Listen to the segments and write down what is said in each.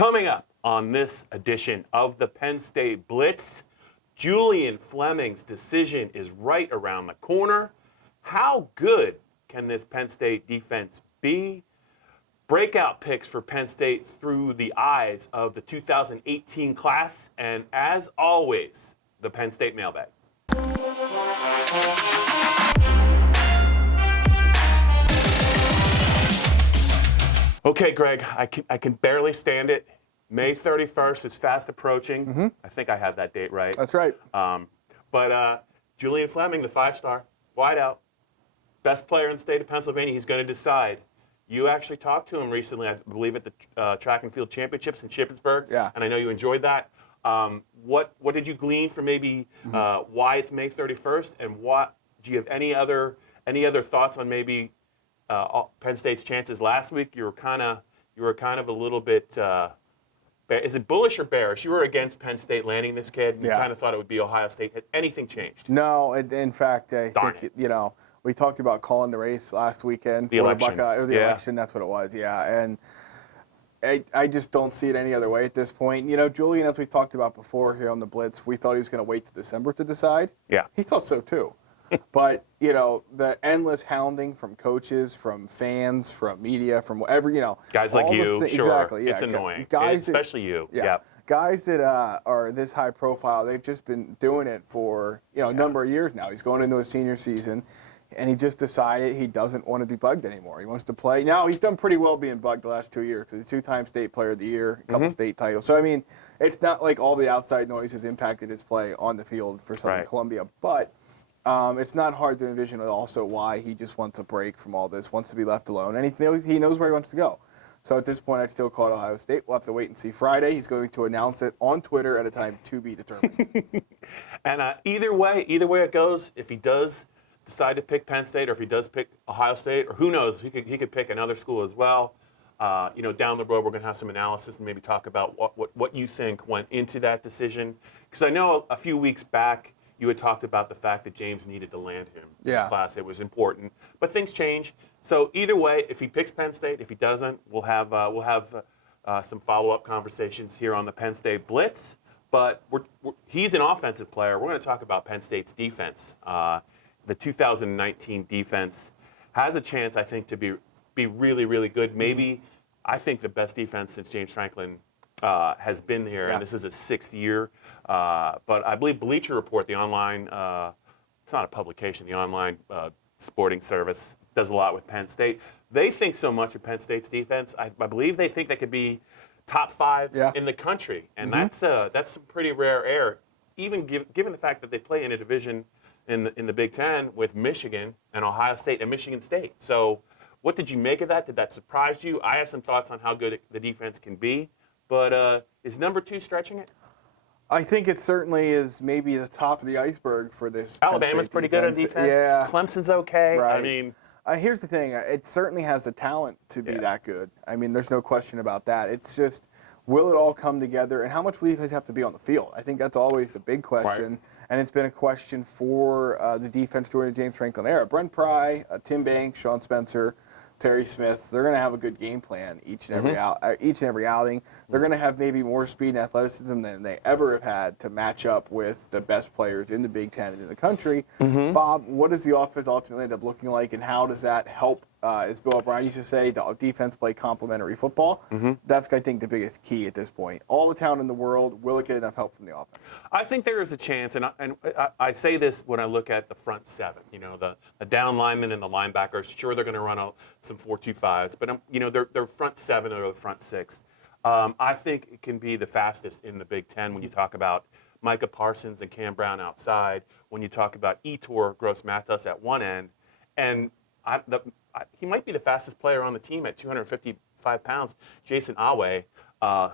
Coming up on this edition of the Penn State Blitz, Julian Fleming's decision is right around the corner. How good can this Penn State defense be? Breakout picks for Penn State through the eyes of the 2018 class, and as always, the Penn State Mailbag. Okay, Greg, I can barely stand it. May 31st is fast approaching. Mm-hmm. I think I have that date right. That's right. But Julian Fleming, the 5-star, wideout, best player in the state of Pennsylvania, he's going to decide. You actually talked to him recently, I believe, at the track and field championships in Shippensburg. Yeah. And I know you enjoyed that. What did you glean from maybe why it's May 31st, and what do you have any other thoughts on maybe Penn State's chances last week? You were kind of a little bit. Is it bullish or bearish? You were against Penn State landing this kid. You kind of thought it would be Ohio State. Had anything changed? No, in fact, I think we talked about calling the race last weekend. The election. The election, that's what it was, yeah. And I just don't see it any other way at this point. You know, Julian, as we talked about before here on the Blitz, we thought he was going to wait to December to decide. Yeah. He thought so too. But, you know, the endless hounding from coaches, from fans, from media, from whatever, you know. Guys like you, sure. Exactly, yeah. It's annoying. Guys especially you. Yeah. Guys that are this high profile, they've just been doing it for, a number of years now. He's going into his senior season, and he just decided he doesn't want to be bugged anymore. He wants to play. Now, he's done pretty well being bugged the last 2 years. He's a 2-time state player of the year, a couple state titles. So, I mean, it's not like all the outside noise has impacted his play on the field for Southern Columbia, but it's not hard to envision also why he just wants a break from all this, wants to be left alone, and he knows where he wants to go. So at this point, I'd still call it Ohio State. We'll have to wait and see Friday. He's going to announce it on Twitter at a time to be determined. And either way it goes, if he does decide to pick Penn State or if he does pick Ohio State, or who knows, he could pick another school as well. Down the road, we're going to have some analysis and maybe talk about what you think went into that decision. Because I know a few weeks back, you had talked about the fact that James needed to land him in the class. It was important, but things change. So either way, if he picks Penn State, if he doesn't, we'll have some follow-up conversations here on the Penn State Blitz. But he's an offensive player. We're going to talk about Penn State's defense. The 2019 defense has a chance, I think, to be really, really good. Maybe I think the best defense since James Franklin has been here, and this is his 6th year. But I believe Bleacher Report, the online, it's not a publication, the online sporting service, does a lot with Penn State. They think so much of Penn State's defense. I believe they think they could be top 5 in the country, and that's some pretty rare air, even given the fact that they play in a division in the Big Ten with Michigan and Ohio State and Michigan State. So what did you make of that? Did that surprise you? I have some thoughts on how good the defense can be. But is number 2 stretching it? I think it certainly is maybe the top of the iceberg for this. Alabama's pretty good on defense. Yeah. Clemson's okay. Right. I mean, here's the thing. It certainly has the talent to be that good. I mean, there's no question about that. It's just, will it all come together, and how much will you guys have to be on the field? I think that's always the big question, and it's been a question for the defense during the James Franklin era. Brent Pry, Tim Banks, Sean Spencer, Terry Smith, they're going to have a good game plan each and every outing. They're going to have maybe more speed and athleticism than they ever have had to match up with the best players in the Big Ten and in the country. Bob, what does the offense ultimately end up looking like, and how does that help? As Bill O'Brien used to say, the defense play complementary football. That's, I think, the biggest key at this point. All the talent in the world, will it get enough help from the offense? I think there is a chance, and I say this when I look at the front 7. The down linemen and the linebackers. Sure, they're going to run some 4-2-5s, but their front 7 or the front 6. I think it can be the fastest in the Big Ten when you talk about Micah Parsons and Cam Brown outside. When you talk about Etor Gross-Matos at one end, and he might be the fastest player on the team at 255 pounds, Jason Awe,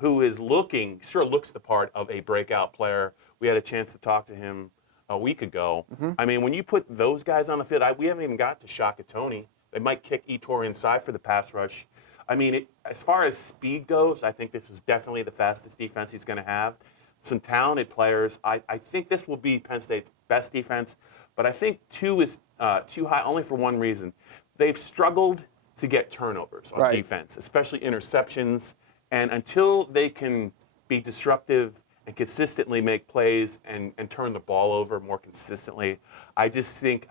who looks the part of a breakout player. We had a chance to talk to him a week ago. I mean, when you put those guys on the field, we haven't even got to Shaka Toney. They might kick Etor inside for the pass rush. I mean, as far as speed goes, I think this is definitely the fastest defense he's going to have. Some talented players. I think this will be Penn State's best defense, but I think 2 is too high only for one reason. They've struggled to get turnovers on defense, especially interceptions And until they can be disruptive and consistently make plays and turn the ball over more consistently, I think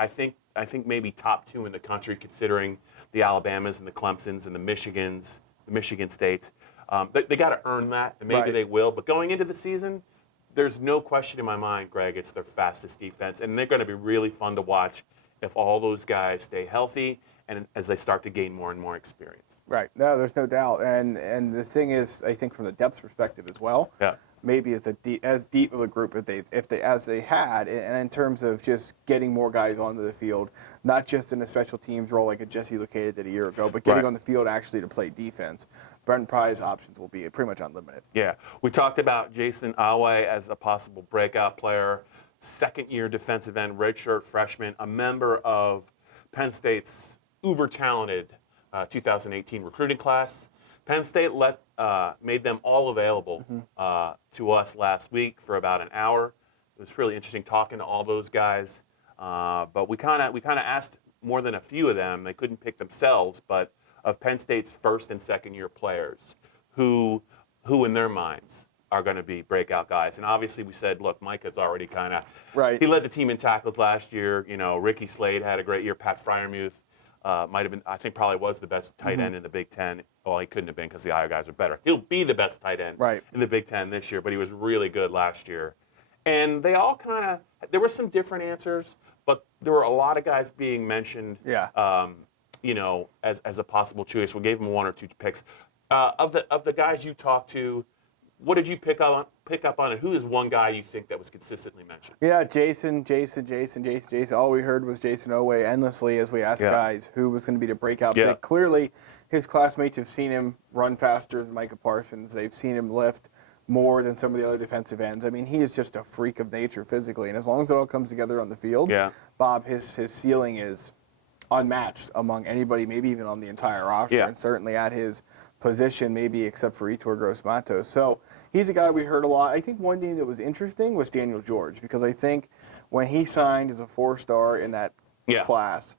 maybe top 2 in the country, considering the Alabamas and the Clemsons and the Michigans, the Michigan States. They got to earn that, and maybe they will. But going into the season, there's no question in my mind, Greg, it's their fastest defense, and they're going to be really fun to watch if all those guys stay healthy and as they start to gain more and more experience. Right. No, there's no doubt. And the thing is, I think from the depth perspective as well, maybe as deep of a group as they had, and in terms of just getting more guys onto the field, not just in a special teams role like a Jesse Luketa did a year ago, but getting on the field actually to play defense. Brent Pry's options will be pretty much unlimited. Yeah. We talked about Jason Awe as a possible breakout player, second-year defensive end, redshirt freshman, a member of Penn State's uber-talented 2018 recruiting class. Penn State made them all available to us last week for about an hour. It was really interesting talking to all those guys. But we kind of asked more than a few of them. They couldn't pick themselves, but of Penn State's first and second year players, who in their minds are going to be breakout guys. And obviously we said, look, Micah's already kind of he led the team in tackles last year. You know, Ricky Slade had a great year. Pat Fryermuth might have been, I think probably was the best tight end in the Big Ten. Well, he couldn't have been because the Iowa guys are better. He'll be the best tight end in the Big Ten this year, but he was really good last year. And they all kind of, there were some different answers, but there were a lot of guys being mentioned, you know, as a possible choice. We gave them 1 or 2 picks. Of the guys you talked to, what did you pick up on, and who is one guy you think that was consistently mentioned? Yeah, Jason. All we heard was Jason Owe endlessly as we asked guys who was going to be the breakout pick. Clearly, his classmates have seen him run faster than Micah Parsons. They've seen him lift more than some of the other defensive ends. I mean, he is just a freak of nature physically, and as long as it all comes together on the field, Bob, his ceiling is unmatched among anybody, maybe even on the entire roster, and certainly at his position, maybe except for Yetur Gross-Matos. So he's a guy we heard a lot. I think one name that was interesting was Daniel George, because I think when he signed as a 4-star in that class,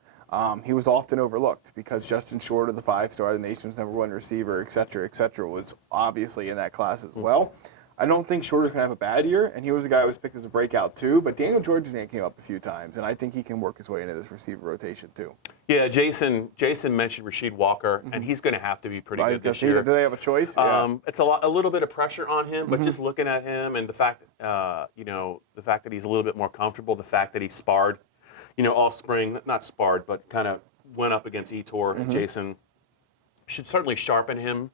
he was often overlooked because Justin Shorter, the 5-star, the nation's #1 receiver, et cetera, was obviously in that class as well. I don't think Shorter's going to have a bad year, and he was a guy who was picked as a breakout too, but Daniel George's name came up a few times, and I think he can work his way into this receiver rotation too. Yeah, Jason mentioned Rasheed Walker, and he's going to have to be pretty good this year. Do they have a choice? It's a little bit of pressure on him, but just looking at him and the fact, the fact that he's a little bit more comfortable, the fact that he sparred, all spring, not sparred, but kind of went up against Yetur and Jason, should certainly sharpen him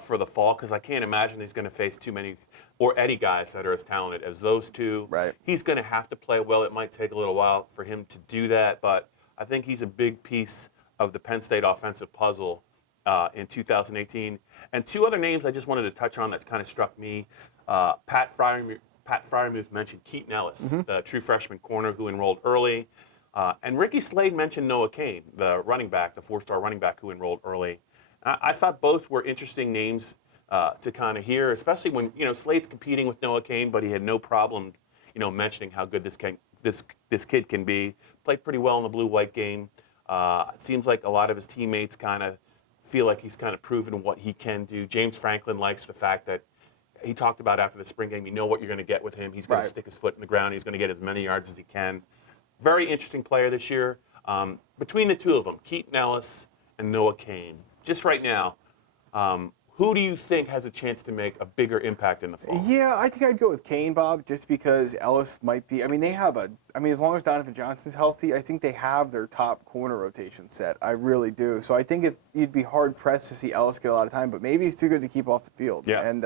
for the fall, because I can't imagine he's going to face too many or any guys that are as talented as those two. Right. He's going to have to play well. It might take a little while for him to do that, but I think he's a big piece of the Penn State offensive puzzle in 2018. And 2 other names I just wanted to touch on that kind of struck me. Pat Fryermuth mentioned Keaton Ellis, the true freshman corner who enrolled early. And Ricky Slade mentioned Noah Cain, the running back, the 4-star running back who enrolled early. I thought both were interesting names to kind of hear, especially when Slade's competing with Noah Cain, but he had no problem, mentioning how good this kid can be. Played pretty well in the blue-white game. It seems like a lot of his teammates kind of feel like he's kind of proven what he can do. James Franklin likes the fact that he talked about after the spring game, you know what you're going to get with him. He's going to stick his foot in the ground. He's going to get as many yards as he can. Very interesting player this year. Between the 2 of them, Keaton Ellis and Noah Cain, just right now, who do you think has a chance to make a bigger impact in the fall? Yeah, I think I'd go with Cain, Bob, just because Ellis might be. They have as long as Donovan Johnson's healthy, I think they have their top corner rotation set. I really do. So I think you'd be hard-pressed to see Ellis get a lot of time, but maybe he's too good to keep off the field. Yeah. And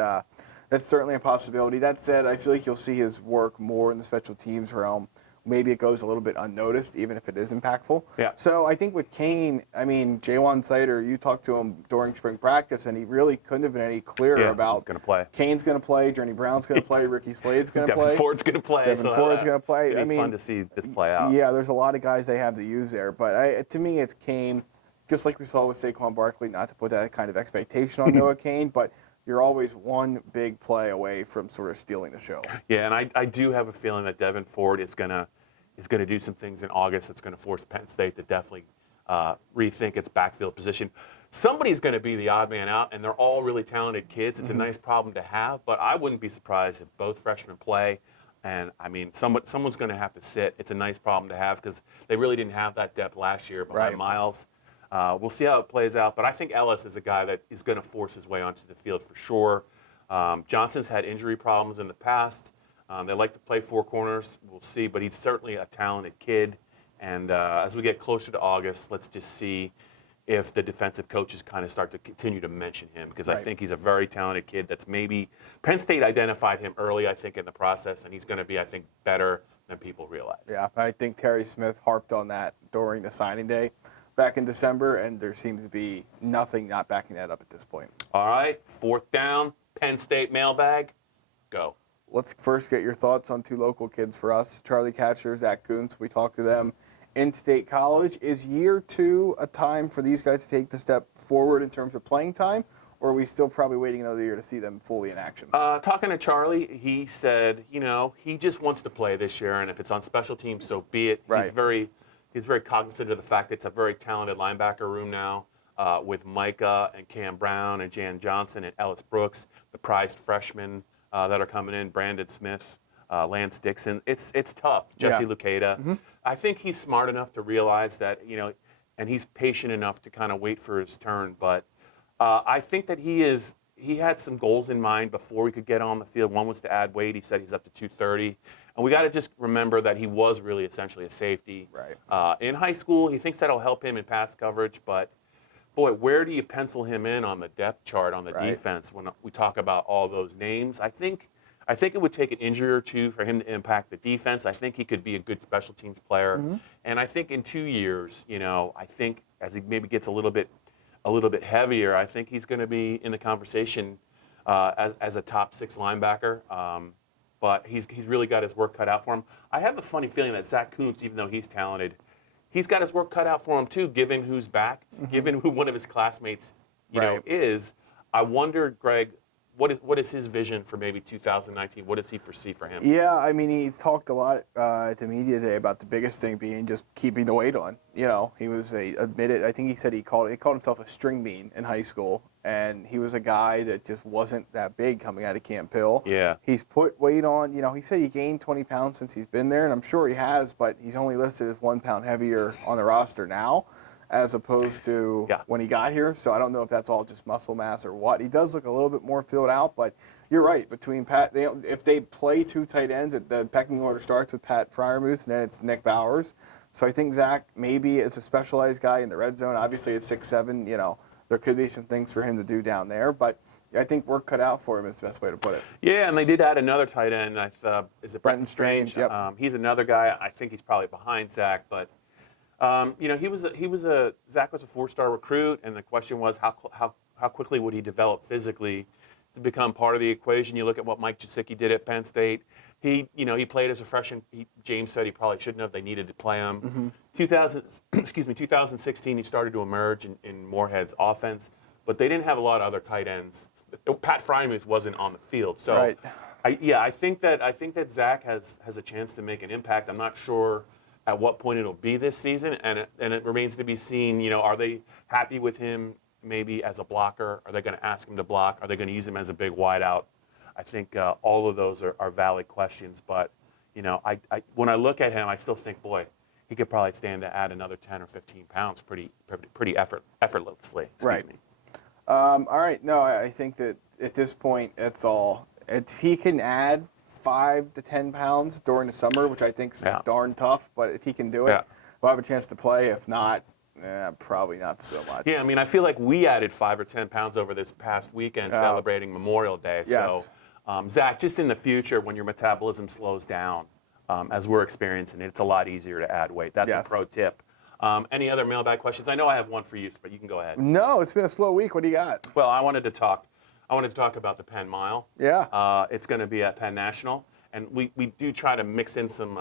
that's certainly a possibility. That said, I feel like you'll see his work more in the special teams realm. Maybe it goes a little bit unnoticed, even if it is impactful. Yeah. So I think with Cain, Jaywan Sider, you talked to him during spring practice, and he really couldn't have been any clearer about going to play. Cain's going to play, Journey Brown's going to play, Ricky Slade's going to play. Devin Ford's going to play. Devin Ford's going to play. It'd be fun to see this play out. Yeah, there's a lot of guys they have to use there. But to me, it's Cain, just like we saw with Saquon Barkley, not to put that kind of expectation on Noah Cain, but you're always one big play away from sort of stealing the show. Yeah, and I do have a feeling that Devin Ford is going to do some things in August that's going to force Penn State to definitely rethink its backfield position. somebody's going to be the odd man out, and they're all really talented kids. It's a nice problem to have, but I wouldn't be surprised if both freshmen play. And, I mean, someone's going to have to sit. It's a nice problem to have because they really didn't have that depth last year behind Miles. We'll see how it plays out, but I think Ellis is a guy that is going to force his way onto the field for sure. Johnson's had injury problems in the past. They like to play four corners. We'll see, but he's certainly a talented kid. And as we get closer to August, let's just see if the defensive coaches kind of start to continue to mention him, because I think he's a very talented kid that's maybe Penn State identified him early, I think, in the process, and he's going to be, I think, better than people realize. Yeah, I think Terry Smith harped on that during the signing day back in December, and there seems to be nothing not backing that up at this point. All right, 4th down, Penn State mailbag, go. Let's first get your thoughts on two local kids for us, Charlie Katcher, Zach Kuntz. We talked to them in State College. Is year 2 a time for these guys to take the step forward in terms of playing time, or are we still probably waiting another year to see them fully in action? Talking to Charlie, he said, he just wants to play this year, and if it's on special teams, so be it. Right. He's very cognizant of the fact that it's a very talented linebacker room now with Micah and Cam Brown and Jan Johnson and Ellis Brooks, the prized freshmen that are coming in, Brandon Smith, Lance Dixon. It's tough. Jesse Luketa. I think he's smart enough to realize that, and he's patient enough to kind of wait for his turn. But I think that he had some goals in mind before he could get on the field. One was to add weight. He said he's up to 230. And we got to just remember that he was really essentially a safety. Right. In high school, he thinks that'll help him in pass coverage. But, boy, where do you pencil him in on the depth chart on the defense when we talk about all those names? I think it would take an injury or two for him to impact the defense. I think he could be a good special teams player. And I think in 2 years, I think as he maybe gets a little bit heavier, I think he's going to be in the conversation as a top 6 linebacker. But he's really got his work cut out for him. I have a funny feeling that Zach Kuntz, even though he's talented, he's got his work cut out for him too, given who's back, given who one of his classmates is. I wonder, Greg, what is his vision for maybe 2019? What does he foresee for him? Yeah, I mean, he's talked a lot to media today about the biggest thing being just keeping the weight on. He was admitted, I think he said he called himself a string bean in high school, and he was a guy that just wasn't that big coming out of Camp Hill. Yeah. He's put weight on. He said he gained 20 pounds since he's been there, and I'm sure he has, but he's only listed as 1 pound heavier on the roster now, as opposed to when he got here. So I don't know if that's all just muscle mass or what. He does look a little bit more filled out, but you're right. Between Pat, if they play 2 tight ends, the pecking order starts with Pat Freiermuth, and then it's Nick Bowers. So I think Zach maybe is a specialized guy in the red zone. Obviously, at 6'7", there could be some things for him to do down there, but I think work cut out for him is the best way to put it. Yeah, and they did add another tight end. Is it Brenton Strange? Yep. He's another guy. I think he's probably behind Zach, but Zach was a 4-star recruit, and the question was how quickly would he develop physically to become part of the equation. You look at what Mike Gesicki did at Penn State. He played as a freshman. James said he probably shouldn't have. They needed to play him. 2016, he started to emerge in Moorhead's offense, but they didn't have a lot of other tight ends. Pat Freiermuth wasn't on the field, so I think that Zach has a chance to make an impact. I'm not sure at what point it'll be this season, and it remains to be seen. Are they happy with him maybe as a blocker? Are they going to ask him to block? Are they going to use him as a big wideout? I think all of those are valid questions, but when I look at him, I still think, boy, he could probably stand to add another 10 or 15 pounds pretty effortlessly. Excuse me. All right. No, I think that at this point, it's all. If he can add 5 to 10 pounds during the summer, which I think is darn tough, but if he can do it, we'll have a chance to play. If not, probably not so much. Yeah, I mean, I feel like we added 5 or 10 pounds over this past weekend celebrating Memorial Day. Yes. So, Zach, just in the future, when your metabolism slows down, as we're experiencing it, it's a lot easier to add weight. That's a pro tip. Any other mailbag questions? I know I have one for you, but you can go ahead. No, it's been a slow week. What do you got? Well, I wanted to talk about the Penn Mile. Yeah. It's going to be at Penn National, and we do try to mix in some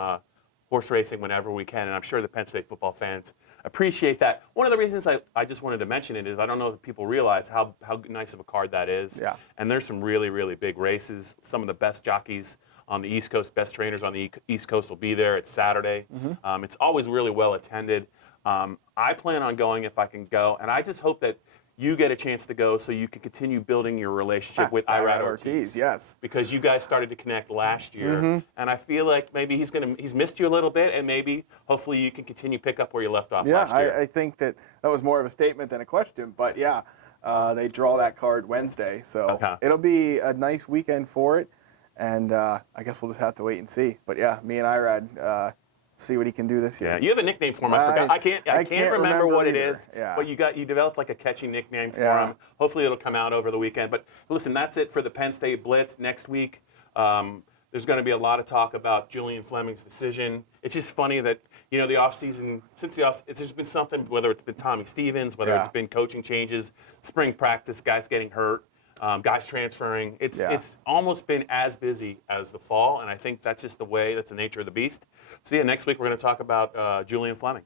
horse racing whenever we can, and I'm sure the Penn State football fans appreciate that. One of the reasons I just wanted to mention it is I don't know if people realize how nice of a card that is. Yeah. And there's some really, really big races. Some of the best jockeys on the East Coast, best trainers on the East Coast will be there. It's Saturday. It's always really well attended. I plan on going if I can go, and I just hope that you get a chance to go so you can continue building your relationship with Irad Ortiz. Yes. Because you guys started to connect last year, and I feel like maybe he's missed you a little bit, and maybe hopefully you can continue pick up where you left off last year. I think that was more of a statement than a question, but yeah, they draw that card Wednesday, so it'll be a nice weekend for it, and I guess we'll just have to wait and see. But yeah, me and Irad. See what he can do this year. Yeah, you have a nickname for him. I forgot. I can't remember what it is. Yeah. But you developed like a catchy nickname for him. Hopefully it'll come out over the weekend. But listen, that's it for the Penn State Blitz. Next week, there's going to be a lot of talk about Julian Fleming's decision. It's just funny that the offseason, there's been something, whether it's been Tommy Stevens, whether it's been coaching changes, spring practice, guys getting hurt. Guys transferring. It's almost been as busy as the fall, and I think that's just that's the nature of the beast. So yeah, next week we're going to talk about Julian Fleming.